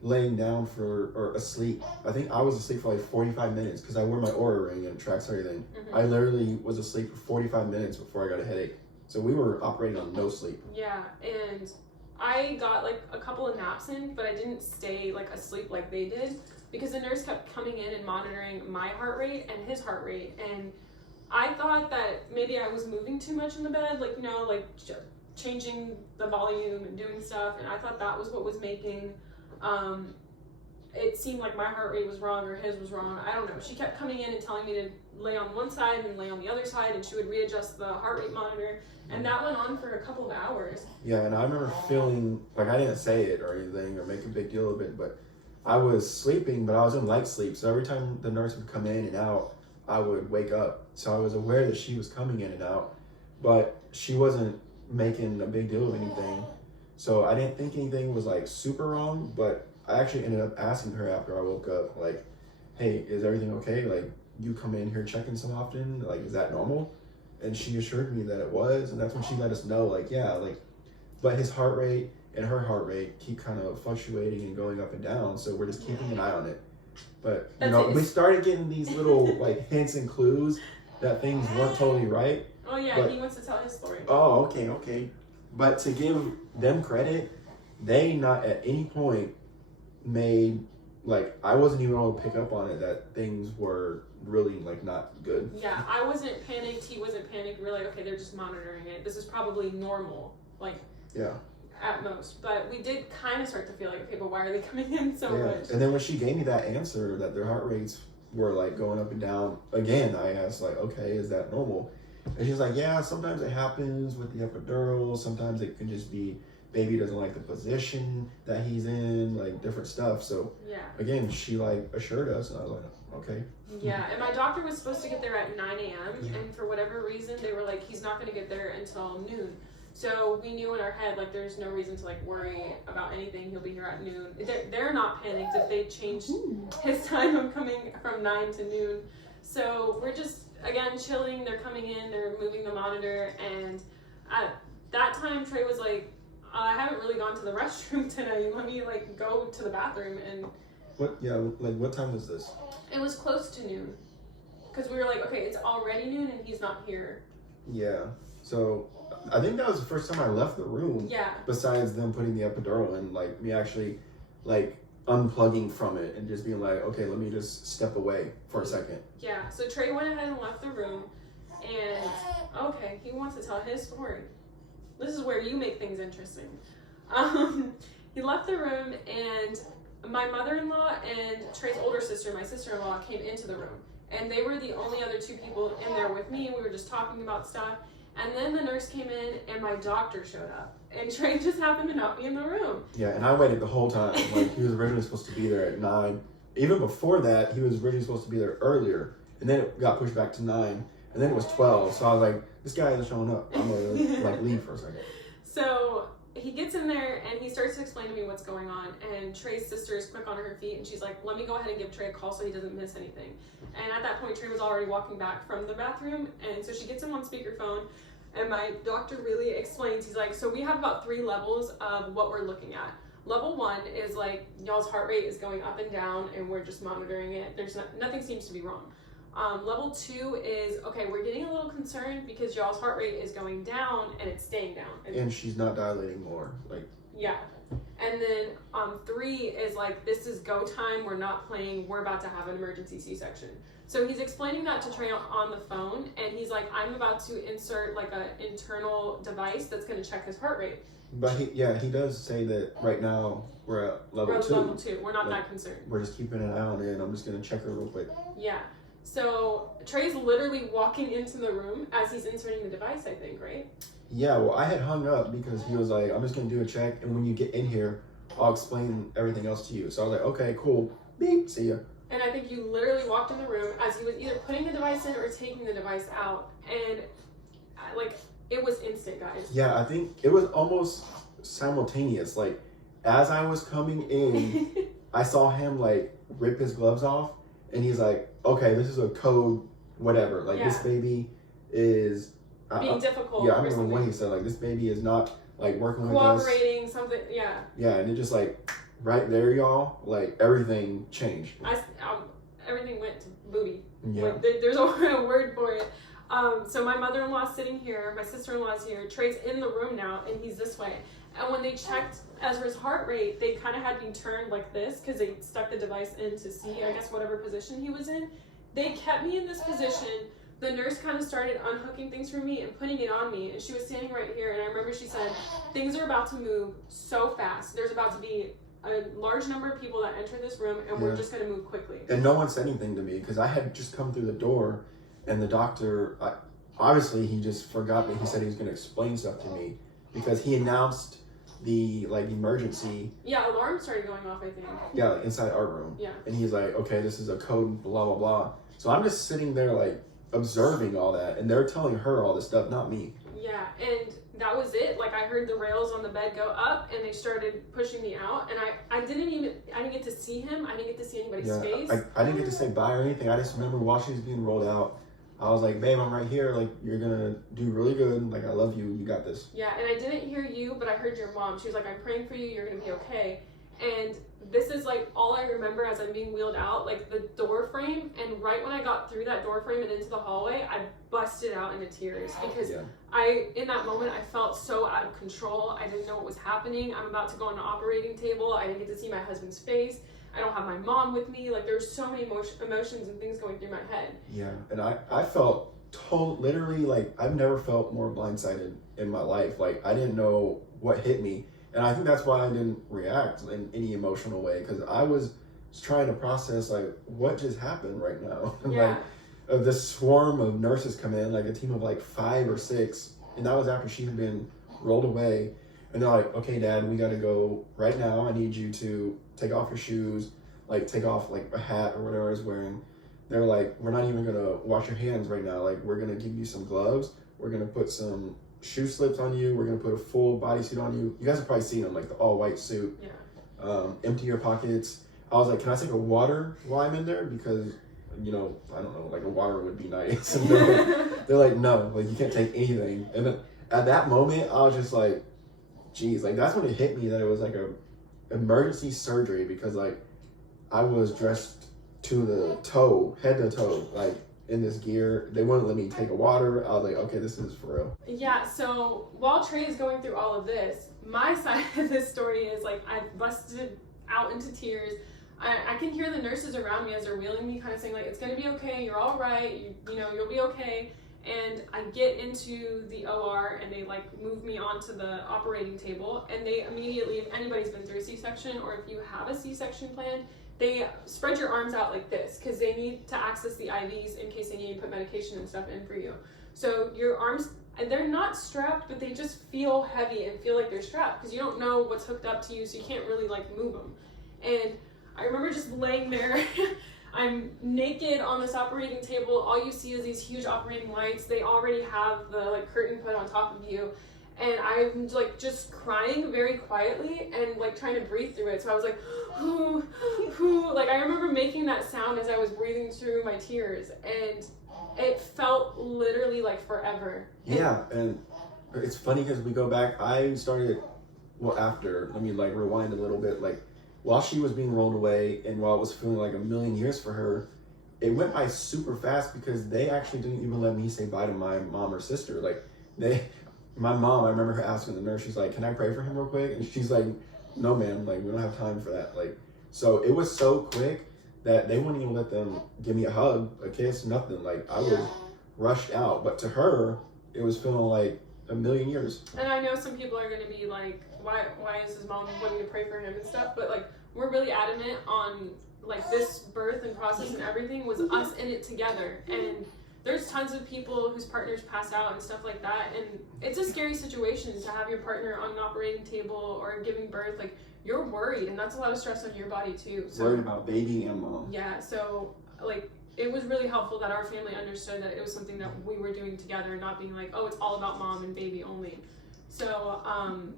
laying down or asleep. I think I was asleep for like 45 minutes because I wore my Oura ring and it tracks everything. I literally was asleep for 45 minutes before I got a headache. So we were operating on no sleep. Yeah, and I got like a couple of naps in, but I didn't stay like asleep like they did, because the nurse kept coming in and monitoring my heart rate and his heart rate. And I thought that maybe I was moving too much in the bed, like, you know, like changing the volume and doing stuff. And I thought that was what was making it seemed like my heart rate was wrong or his was wrong. I don't know. She kept coming in and telling me to lay on one side and lay on the other side, and she would readjust the heart rate monitor. And that went on for a couple of hours. Yeah, and I remember feeling like I didn't say it or anything or make a big deal of it, but I was sleeping, but I was in light sleep. So every time the nurse would come in and out, I would wake up. So I was aware that she was coming in and out, but she wasn't making a big deal of anything. So I didn't think anything was like super wrong, but I actually ended up asking her after I woke up, like, hey, is everything okay? Like, you come in here checking so often, like, is that normal? And she assured me that it was, and that's when she let us know, like, yeah, like, but his heart rate and her heart rate keep kind of fluctuating and going up and down, so we're just keeping an eye on it. But, you know, we started getting these little, like, hints and clues that things weren't totally right. Oh, yeah, but he wants to tell his story. Oh, okay. But to give them credit, they not at any point made, like, I wasn't even able to pick up on it that things were really, like, not good. Yeah, I wasn't panicked, he wasn't panicked. We were like, okay, they're just monitoring it. This is probably normal, like, yeah, at most. But we did kind of start to feel like, okay, but why are they coming in so much? And then when she gave me that answer that their heart rates were, like, going up and down, again, I asked, like, okay, is that normal? And she's like, yeah, sometimes it happens with the epidural. Sometimes it can just be baby doesn't like the position that he's in, like, different stuff. So, yeah, again, she, like, assured us, and I was like, okay. Yeah, and my doctor was supposed to get there at 9 a.m. And for whatever reason, they were like, he's not going to get there until noon. So we knew in our head, like, there's no reason to, like, worry about anything. He'll be here at noon. They're not panicked if they changed his time of coming from 9 to noon. So we're just, again, chilling. They're coming in, they're moving the monitor. And at that time, Trey was like, I haven't really gone to the restroom tonight. Let me, like, go to the bathroom. And what time was this? it was close to noon. Because we were like, okay, it's already noon and he's not here. Yeah. So I think that was the first time I left the room. Yeah. Besides them putting the epidural in, like, me actually, like, unplugging from it and just being like, okay, let me just step away for a second. Yeah. So Trey went ahead and left the room. And, okay, he wants to tell his story. This is where you make things interesting. He left the room, and my mother-in-law and Trey's older sister, my sister-in-law, came into the room. And they were the only other two people in there with me, and we were just talking about stuff. And then the nurse came in, and my doctor showed up. And Trey just happened to not be in the room. Yeah, and I waited the whole time. Like, he was originally supposed to be there at 9. Even before that, he was originally supposed to be there earlier. And then it got pushed back to 9. And then it was 12. So I was like, this guy isn't showing up. I'm going to, like, leave for a second. So he gets in there, and he starts to explain to me what's going on. And Trey's sister is quick on her feet, and she's like, let me go ahead and give Trey a call so he doesn't miss anything. And at that point, Trey was already walking back from the bathroom. And so she gets him on speakerphone. And my doctor really explains, he's like, so we have about 3 levels of what we're looking at. Level 1 is like, y'all's heart rate is going up and down, and we're just monitoring it. There's nothing seems to be wrong. Level 2 is, okay, we're getting a little concerned because y'all's heart rate is going down and it's staying down. And she's not dilating more. Like, yeah. And then 3 is like, this is go time. We're not playing. We're about to have an emergency C-section. So he's explaining that to Trey on the phone, and he's like, I'm about to insert like an internal device that's going to check his heart rate. But he does say that right now we're at level 2. Level 2. We're not that concerned. We're just keeping an eye on it, and I'm just going to check her real quick. Yeah. So Trey's literally walking into the room as he's inserting the device, I think, right? Yeah, well, I had hung up because he was like, I'm just going to do a check, and when you get in here, I'll explain everything else to you. So I was like, okay, cool. Beep, see ya. And I think you literally walked in the room as he was either putting the device in or taking the device out. And like, it was instant, guys. Yeah, I think it was almost simultaneous. Like, as I was coming in, I saw him like rip his gloves off, and he's like, okay, this is a code, whatever. Like, this baby is being difficult. Yeah, I remember when he said, like, this baby is not like working with us. Cooperating, something, yeah. Yeah, and it just like, right there, y'all, like, everything changed. Everything went to booty. Yeah. Like, there's a word for it. So my mother-in-law's sitting here, my sister-in-law's here, Trey's in the room now, and he's this way. And when they checked Ezra's heart rate, they kind of had me turned like this because they stuck the device in to see, I guess, whatever position he was in. They kept me in this position. The nurse kind of started unhooking things for me and putting it on me, and she was standing right here, and I remember she said, things are about to move so fast. There's about to be a large number of people that enter this room, and we're just going to move quickly. And no one said anything to me because I had just come through the door, and the doctor, obviously he just forgot that he said he was going to explain stuff to me because he announced the like emergency. Yeah, alarm started going off, I think. Yeah, like, inside our room. Yeah. And he's like, okay, this is a code, blah, blah, blah. So I'm just sitting there like observing all that, and they're telling her all this stuff, not me. Yeah, and that was it. Like, I heard the rails on the bed go up, and they started pushing me out, and I didn't get to see him. I didn't get to see anybody's face. I didn't get to say bye or anything. I just remember while she was being rolled out, I was like, babe, I'm right here. Like, you're gonna do really good. Like, I love you. You got this. Yeah, and I didn't hear you, but I heard your mom. She was like, I'm praying for you. You're gonna be okay. And this is like all I remember as I'm being wheeled out, like the door frame. And right when I got through that door frame and into the hallway, I busted out into tears because in that moment, I felt so out of control. I didn't know what was happening. I'm about to go on an operating table. I didn't get to see my husband's face. I don't have my mom with me. Like, there's so many emotions and things going through my head. Yeah, and I felt literally like I've never felt more blindsided in my life. Like, I didn't know what hit me. And I think that's why I didn't react in any emotional way, because I was trying to process, like, what just happened right now? Yeah. Like, this swarm of nurses come in, like a team of like 5 or 6, and that was after she had been rolled away. And they're like, okay, Dad, we got to go right now. I need you to take off your shoes, like take off like a hat or whatever I was wearing. They're like, we're not even going to wash your hands right now. Like, we're going to give you some gloves. We're going to put some shoe slips on you. We're going to put a full bodysuit on you. You guys have probably seen them, like the all white suit. Yeah. Empty your pockets. I was like, can I take a water while I'm in there? Because, you know, I don't know, like a water would be nice. And they're like, no, like you can't take anything. And then at that moment, I was just like, geez, like that's when it hit me that it was like a emergency surgery, because like I was dressed to the toe, head to toe, like in this gear. They wouldn't let me take a water. I was like, okay, this is for real. Yeah, so while Trey is going through all of this, my side of this story is like I busted out into tears. I can hear the nurses around me as they're wheeling me, kind of saying like, it's gonna be okay, you're all right, you know, you'll be okay. And I get into the OR and they like move me onto the operating table, and they immediately, if anybody's been through a C-section or if you have a C-section plan, they spread your arms out like this because they need to access the IVs in case they need to put medication and stuff in for you. So your arms, and they're not strapped, but they just feel heavy and feel like they're strapped because you don't know what's hooked up to you, so you can't really like move them. And I remember just laying there. I'm naked on this operating table. All you see is these huge operating lights. They already have the like curtain put on top of you. And I'm like just crying very quietly and like trying to breathe through it. So I was like, ooh, ooh. Like I remember making that sound as I was breathing through my tears. And it felt literally like forever. Yeah, and it's funny because we go back, I started, well after, let me like rewind a little bit, like while she was being rolled away and while it was feeling like a million years for her, it went by super fast because they actually didn't even let me say bye to my mom or sister. Like my mom, I remember her asking the nurse, she's like, can I pray for him real quick? And she's like, no ma'am, like we don't have time for that. Like, so it was so quick that they wouldn't even let them give me a hug, a kiss, nothing. Like I was rushed out, but to her, it was feeling like a million years. And I know some people are gonna be like, why is his mom wanting to pray for him and stuff? But like, we're really adamant on like this birth and process and everything was us in it together. And there's tons of people whose partners pass out and stuff like that. And it's a scary situation to have your partner on an operating table or giving birth. Like you're worried, and that's a lot of stress on your body too. So, worried about baby and mom. Yeah, so like it was really helpful that our family understood that it was something that we were doing together, not being like, oh, it's all about mom and baby only. So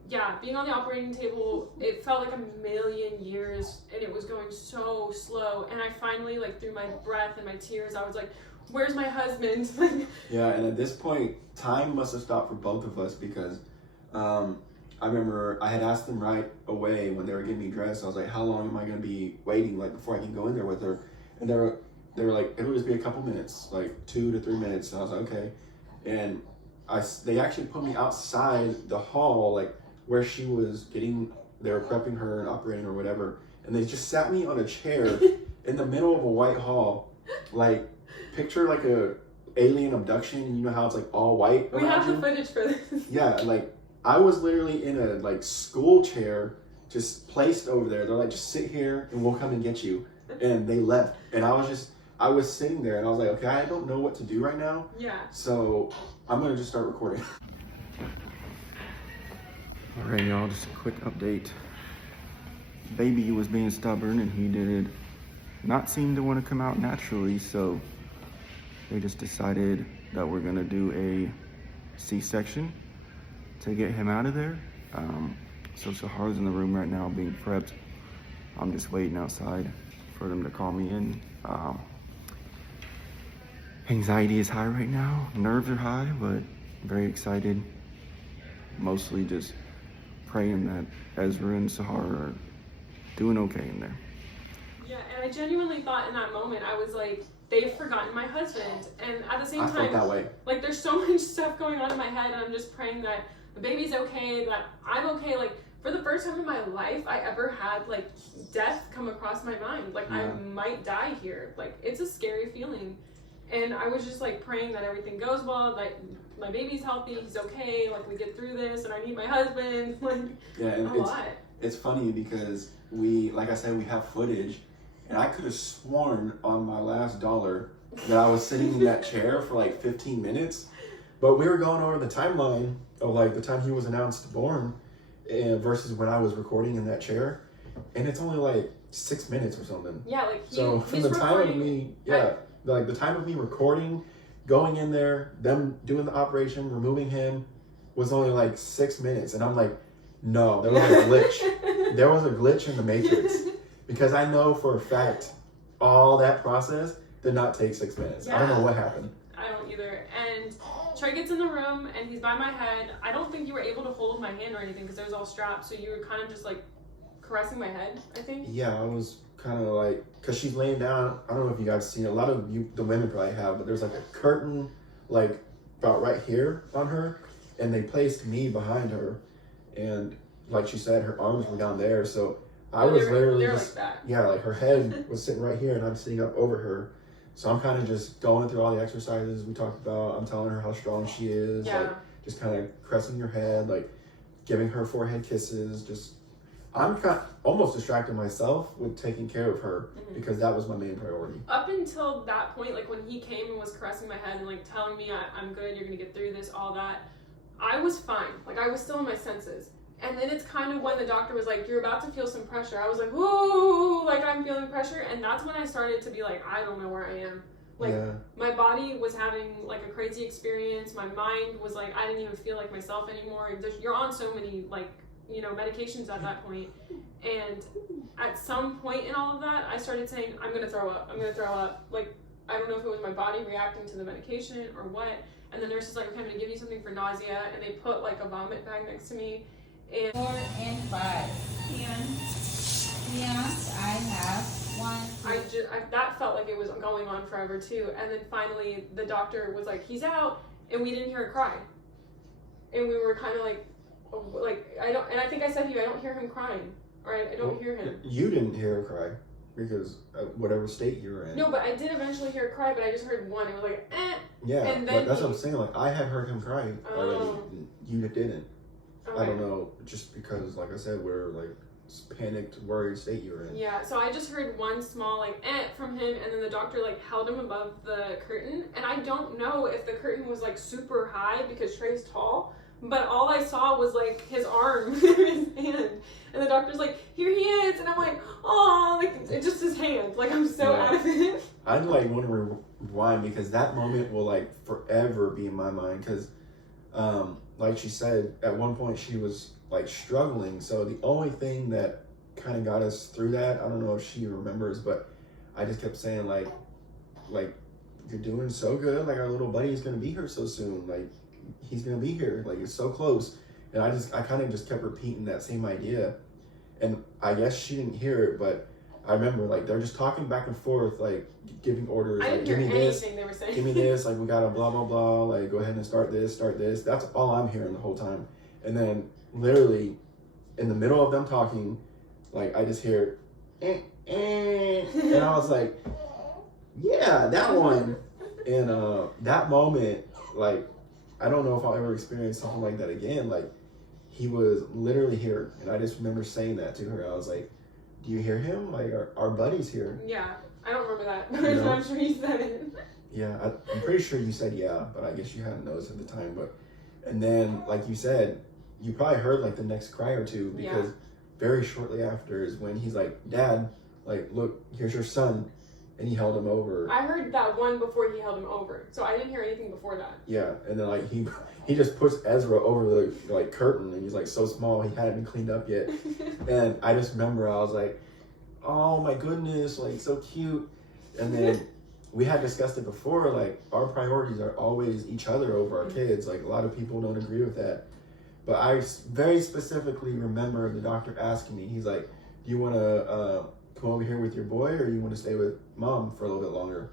yeah, being on the operating table, it felt like a million years, and it was going so slow. And I finally, like through my breath and my tears, I was like, where's my husband? Yeah, and at this point, time must have stopped for both of us because I remember I had asked them right away when they were getting me dressed. I was like, how long am I going to be waiting, like, before I can go in there with her? And they were like, it would just be a couple minutes, like 2 to 3 minutes. And I was like, okay. And they actually put me outside the hall, like where she was they were prepping her and operating or whatever. And they just sat me on a chair in the middle of a white hall, like picture like a alien abduction. You know how it's like all white. We have the footage for this. Yeah, like I was literally in a like school chair just placed over there. They're like, just sit here and we'll come and get you. And they left. And I was sitting there and I was like, okay, I don't know what to do right now. Yeah. So I'm gonna just start recording. All right, y'all, just a quick update. Baby was being stubborn and he did not seem to want to come out naturally, so they just decided that we're gonna do a C-section to get him out of there. So Sahar's in the room right now being prepped. I'm just waiting outside for them to call me in. Anxiety is high right now, nerves are high, but very excited. Mostly just praying that Ezra and Sahar are doing okay in there. Yeah, and I genuinely thought in that moment, I was like, they've forgotten my husband. And at the same time, I felt that way. Like there's so much stuff going on in my head, and I'm just praying that the baby's okay, that I'm okay. Like for the first time in my life I ever had like death come across my mind. Like I might die here. Like it's a scary feeling. And I was just like praying that everything goes well, that my baby's healthy, he's okay, like we get through this, and I need my husband. Like yeah, and a lot. It's funny because like I said, we have footage, and I could have sworn on my last dollar that I was sitting in that chair for like 15 minutes. But we were going over the timeline of like the time he was announced born versus when I was recording in that chair, and it's only like 6 minutes or something. Yeah, like so from the time of me, like the time of me recording, going in there, them doing the operation, removing him, was only like 6 minutes, and I'm like, no, there was a glitch. There was a glitch in the matrix because I know for a fact all that process did not take 6 minutes. I don't know what happened. I don't either. And Trey gets in the room and he's by my head. I don't think you were able to hold my hand or anything because it was all strapped, so you were kind of just like caressing my head, I think. Yeah, I was kind of like, because she's laying down. I don't know if you guys seen it. A lot of the women probably have, but there's like a curtain like about right here on her, and they placed me behind her, and like she said, her arms were down there, so I was literally just like that. Yeah, like her head was sitting right here and I'm sitting up over her. So I'm kind of just going through all the exercises we talked about. I'm telling her how strong she is, like just kind of caressing her head, like giving her forehead kisses. I'm kind of almost distracting myself with taking care of her because that was my main priority. Up until that point, like when he came and was caressing my head and like telling me I'm good, you're gonna get through this, all that, I was fine. Like I was still in my senses. And then it's kind of when the doctor was like, you're about to feel some pressure. I was like, whoa, like I'm feeling pressure. And that's when I started to be like, I don't know where I am. Like my body was having like a crazy experience. My mind was like, I didn't even feel like myself anymore. You're on so many like, you know, medications at that point. And at some point in all of that, I started saying, I'm going to throw up. I'm going to throw up. Like, I don't know if it was my body reacting to the medication or what. And the nurse is like, okay, I'm going to give you something for nausea. And they put like a vomit bag next to me. And 4 and 5. And yes, I have 1. I that felt like it was going on forever too. And then finally the doctor was like, he's out, and we didn't hear a cry. And we were kind of like I think I said to you, I don't hear him crying, or I don't hear him. You didn't hear him cry because whatever state you were in. No, but I did eventually hear a cry, but I just heard one. It was like, eh. Yeah, and then but that's what I'm saying. Like, I had heard him cry already. You didn't. Okay. I don't know, just because, like I said, we're like panicked, worried state you were in. Yeah, so I just heard one small like from him, and then the doctor like held him above the curtain, and I don't know if the curtain was like super high because Trey's tall, but all I saw was like his arm, his hand, and the doctor's like, here he is, and I'm like, oh, like it's just his hand, like I'm so out of it. I'd like want to rewind because that moment will like forever be in my mind because, like she said, at one point she was like struggling. So the only thing that kind of got us through that, I don't know if she remembers, but I just kept saying like you're doing so good. Like our little buddy is gonna be here so soon. Like he's gonna be here. Like it's so close. And I kind of just kept repeating that same idea. And I guess she didn't hear it, but I remember like they're just talking back and forth, like giving orders. I like, didn't give hear me anything this, they were saying. give me this. Like we gotta blah blah blah. Like go ahead and start this. That's all I'm hearing the whole time. And then literally in the middle of them talking, like I just hear, and I was like, yeah, that one. And that moment, like I don't know if I'll ever experience something like that again. Like he was literally here, and I just remember saying that to her. I was like, do you hear him? Like our buddy's here. Yeah, I don't remember that, but You know? I'm sure you said it. Yeah, I'm pretty sure you said yeah, but I guess you hadn't noticed at the time. But and then, like you said, you probably heard like the next cry or two because very shortly after is when he's like, Dad, like look, here's your son, and he held him over. I heard that one before he held him over, so I didn't hear anything before that. Yeah, and then like he just puts Ezra over the like curtain, and he's like so small he hadn't been cleaned up yet. And I just remember I was like, oh my goodness, like so cute. And then we had discussed it before, like our priorities are always each other over our kids. Like a lot of people don't agree with that, but I very specifically remember the doctor asking me, he's like, do you want to come over here with your boy, or you want to stay with Mom for a little bit longer?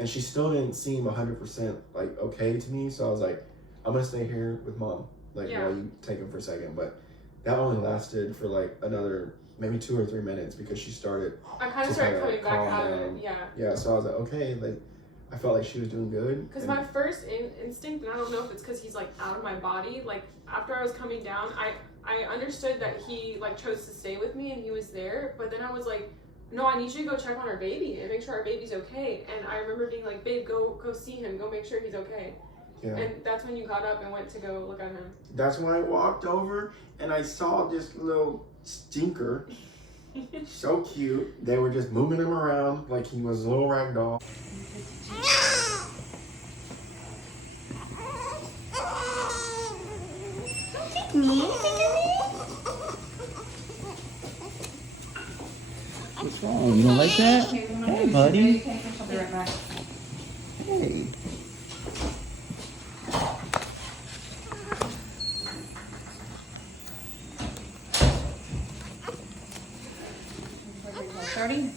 And she still didn't seem 100% like okay to me, so I was like, I'm gonna stay here with Mom, like while you take him for a second. But that only lasted for like another maybe 2 or 3 minutes because she started. I kind of started coming back out of it. Yeah, so I was like, okay, like I felt like she was doing good. Because my first instinct, and I don't know if it's because he's like out of my body, like after I was coming down, I understood that he like chose to stay with me and he was there, but then I was like, no, I need you to go check on our baby and make sure our baby's okay. And I remember being like, babe, go see him, go make sure he's okay. Yeah. And that's when you got up and went to go look at him. That's when I walked over and I saw this little stinker. So cute. They were just moving him around like he was a little rag doll. Don't kick me. What's wrong? You don't like that? Hey, buddy. Hey. $30,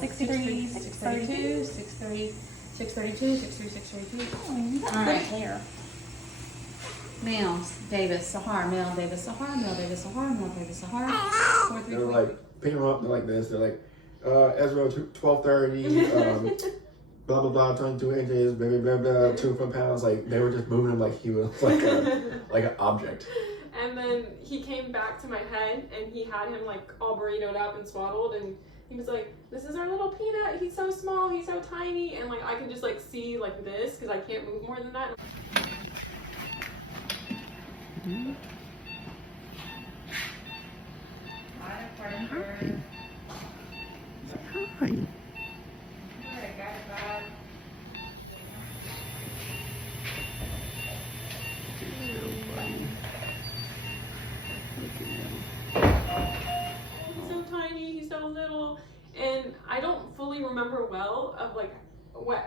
63, 632, 630, 632, 632. All right, here. Male, Davis, Sahar, male, Davis, Sahar, male, Davis, Sahar, male, Davis, Sahar. 4, 3, They're like, pick them up, they're like this. They're like, Ezra, 1230, blah, blah, blah, 22 inches, blah, blah, blah, 2 foot-pounds. Like, they were just moving him like he was like like an object. And then he came back to my head and he had him like all burritoed up and swaddled, and he was like, this is our little peanut, he's so small, he's so tiny. And like I can just like see like this because I can't move more than that. Hi. He's so tiny, he's so little, and I don't fully remember well of like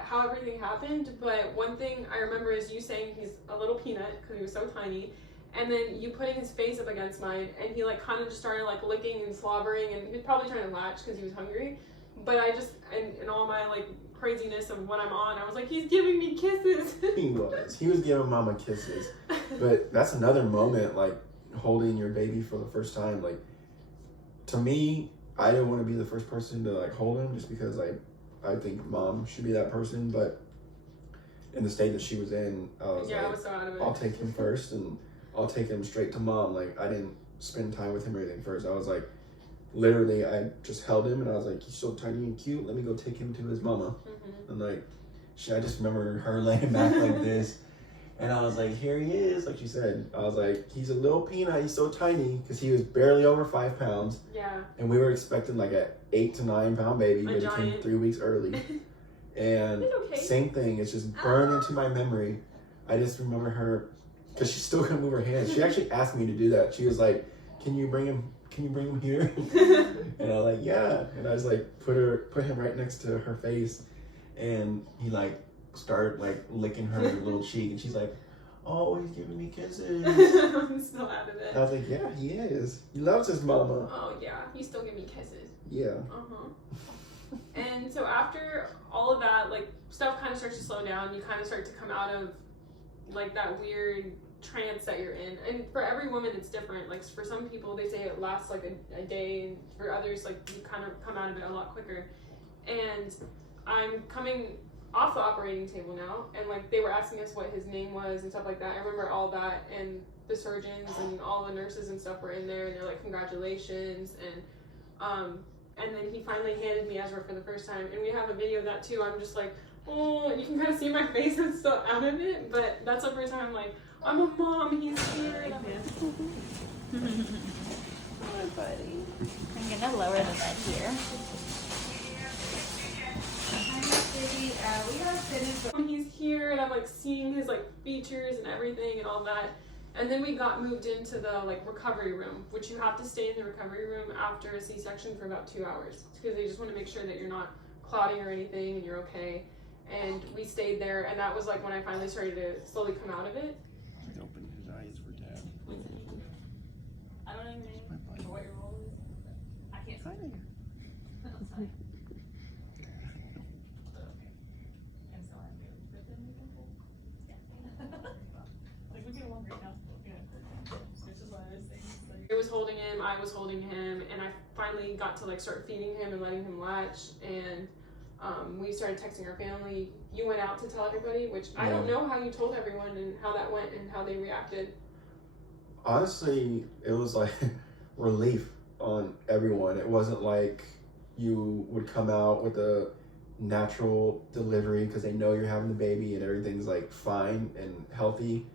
how everything happened, but one thing I remember is you saying he's a little peanut because he was so tiny, and then you putting his face up against mine, and he like kind of just started like licking and slobbering, and he was probably trying to latch because he was hungry, But I just, in all my like craziness of what I'm on, I was like, he's giving me kisses. He was giving mama kisses. But that's another moment, like holding your baby for the first time. Like, to me, I didn't want to be the first person to like hold him, just because like I think mom should be that person. But in the state that she was in, I was I was so out of it. I'll take him first, and I'll take him straight to mom. Like, I didn't spend time with him or anything first. I was like, literally, I just held him and I was like, he's so tiny and cute, let me go take him to his mama. And like, I just remember her laying back like this, and I was like, here he is, like she said. I was like, he's a little peanut, he's so tiny, because he was barely over 5 pounds. Yeah. And we were expecting like a 8 to 9 pound baby, but he came 3 weeks early. And same thing, it's just burned into my memory. I just remember her, because she still couldn't move her hands. She actually asked me to do that. She was like, can you bring him here? And I was like, yeah. And I was like, put him right next to her face, and he like started like licking her little cheek, and she's like, oh, he's giving me kisses. I'm still out of it. I was like, yeah, he is. He loves his mama. Oh yeah, he still give me kisses. Yeah. And so after all of that, like, stuff kind of starts to slow down. You kind of start to come out of like that weird trance that you're in. And for every woman it's different. Like, for some people they say it lasts like a day, and for others like you kind of come out of it a lot quicker. And I'm coming off the operating table now, and like they were asking us what his name was and stuff like that. I remember all that, and the surgeons and all the nurses and stuff were in there, and they're like, congratulations. And then he finally handed me Ezra for the first time, and we have a video of that too. I'm just like, oh, you can kind of see my face, I'm still out of it, but that's the first time I'm like, I'm a mom, he's here. And I'm like, Oh, buddy. I'm gonna lower the bed here. he's here, and I'm like seeing his like features and everything and all that. And then we got moved into the like recovery room, which you have to stay in the recovery room after a C-section for about 2 hours, because they just want to make sure that you're not clotting or anything and you're okay. And we stayed there, and that was like when I finally started to slowly come out of it. He opened his eyes for Dad. I don't even know what your role is. I can't see. I'm so happy. Like, we get along great now. Which is what I was saying. It was holding him, I was holding him, and I finally got to like start feeding him and letting him latch. And we started texting our family. You went out to tell everybody, which I don't know how you told everyone and how that went and how they reacted. Honestly, it was like relief on everyone. It wasn't like you would come out with a natural delivery because they know you're having the baby and everything's like fine and healthy.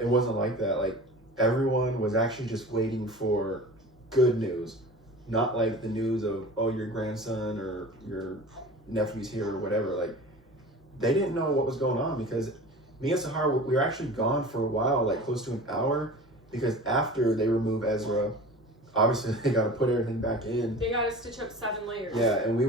It wasn't like that. Like, everyone was actually just waiting for good news, not like the news of, oh, your grandson or your nephew's here or whatever. Like, they didn't know what was going on, because me and Sahar, we were actually gone for a while, like close to an hour, because after they remove Ezra, obviously they got to put everything back in. They got to stitch up 7 layers. Yeah, and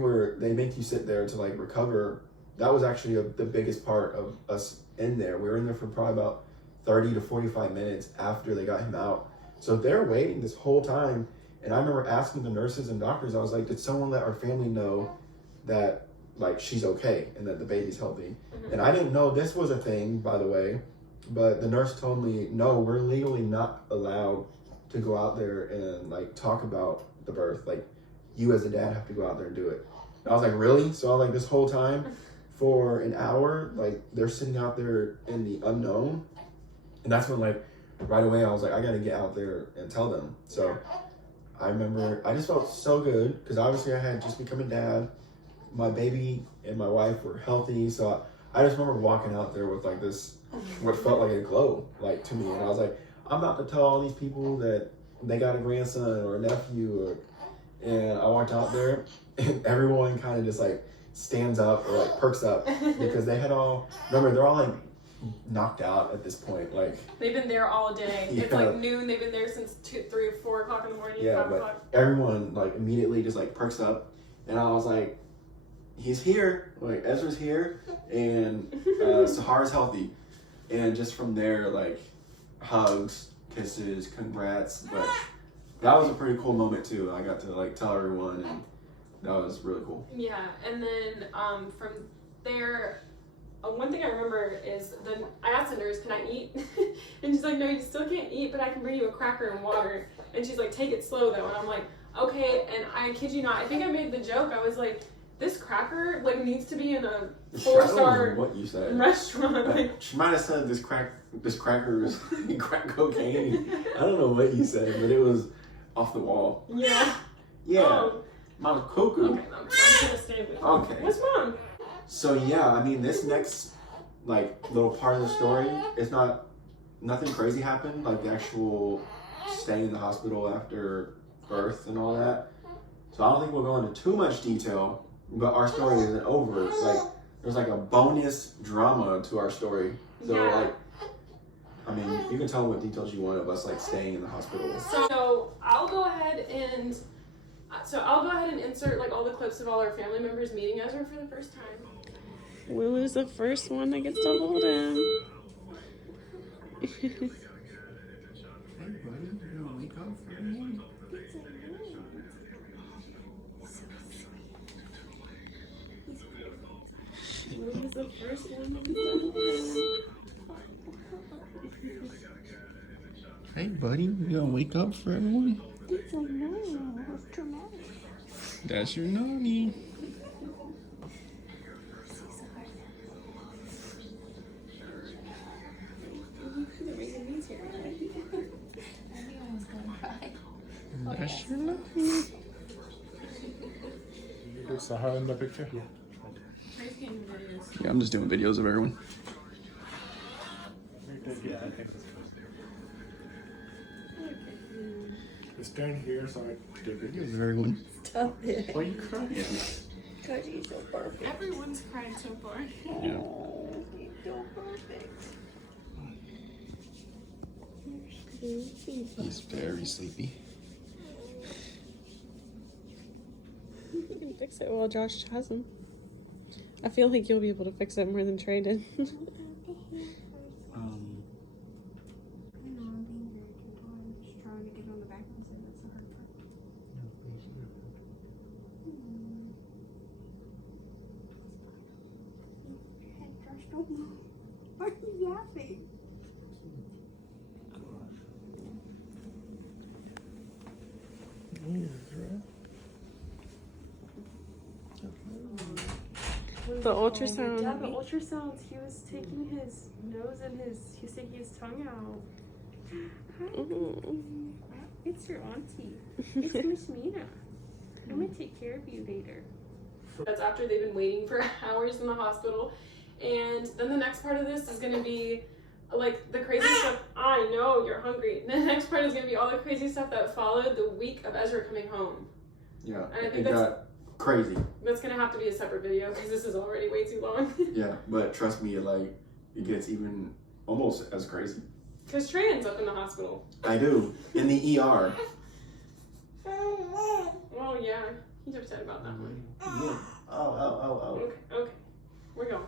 they make you sit there to like recover. That was actually the biggest part of us in there. We were in there for probably about 30 to 45 minutes after they got him out. So they're waiting this whole time. And I remember asking the nurses and doctors, I was like, did someone let our family know that like she's okay and that the baby's healthy? And I didn't know this was a thing, by the way, but the nurse told me, no, we're legally not allowed to go out there and like talk about the birth. Like, you as a dad have to go out there and do it. And I was like, really? So I was like, this whole time for an hour, like they're sitting out there in the unknown. And that's when like right away I was like, I gotta get out there and tell them. So I remember I just felt so good, because obviously I had just become a dad. My baby and my wife were healthy. So I just remember walking out there with like this, what felt like a glow, like, to me. And I was like, I'm about to tell all these people that they got a grandson or a nephew. And I walked out there, and everyone kind of just like stands up or like perks up, because they had all, remember, they're all like knocked out at this point. Like, they've been there all day. Yeah. It's like noon. They've been there since 2, 3, or 4 o'clock in the morning. Yeah, 5 but o'clock. everyone like immediately just like perks up, and I was like, he's here, like Ezra's here, and Sahar's healthy. And just from there, like, hugs, kisses, congrats. But that was a pretty cool moment too. I got to like tell everyone, and that was really cool. Yeah, and then from there, one thing I remember is then I asked the nurse, "Can I eat?" And she's like, "No, you still can't eat, but I can bring you a cracker and water." And she's like, "Take it slow though." And I'm like, "Okay." And I kid you not, I think I made the joke. I was like, "This cracker like needs to be in a 4-star I don't know what you said. restaurant." Like, she might have said this cracker is crack cocaine. I don't know what you said, but it was off the wall. yeah. Yeah, Mom cuckoo. Okay, I'm gonna stay with you. Okay. What's wrong? So yeah, I mean, this next like little part of the story, it's nothing crazy happened, like the actual staying in the hospital after birth and all that. So I don't think we'll go into too much detail, but our story isn't over. Like there's like a bonus drama to our story. So Yeah. like, I mean, you can tell what details you want of us like staying in the hospital. So I'll go ahead and insert like all the clips of all our family members meeting Ezra for the first time. Lulu's the first one that gets to hold him. Hey buddy, you gonna wake up for everyone? Lulu's the first one that gets to hold him. Hey buddy, you gonna wake up for everyone? It's like, no, it's dramatic. That's your nanny. That's your nanny. Is Sahar in the picture? Yeah. Yeah, I'm just doing videos of everyone. Yeah, I think that's Just stand here so I can take videos of everyone. Stop it. Why are you crying? Because you're so perfect. Everyone's cried so far. Yeah. Oh, you're so perfect. He's very sleepy. You can fix it while Josh has him. I feel like you'll be able to fix it more than Trey did. I know I'm being very gentle. I'm just trying to get on the back of his head. That's the hard part. Your head, Josh, don't move. Why are you yapping? The ultrasound. Yeah, the ultrasounds. He was taking his nose and he was taking his tongue out. Hi. Mhm. It's your auntie. It's Miss Mina. I'm gonna take care of you later. That's after they've been waiting for hours in the hospital. And then the next part of this is gonna be like the crazy stuff. I know you're hungry. The next part is gonna be all the crazy stuff that followed the week of Ezra coming home. Yeah, And I think it got crazy. That's gonna have to be a separate video because this is already way too long. Yeah, but trust me, it gets even almost as crazy. Because Trey ends up in the hospital. I do, in the ER. Oh yeah, he's upset about that one. Yeah. Oh. Okay, we're going.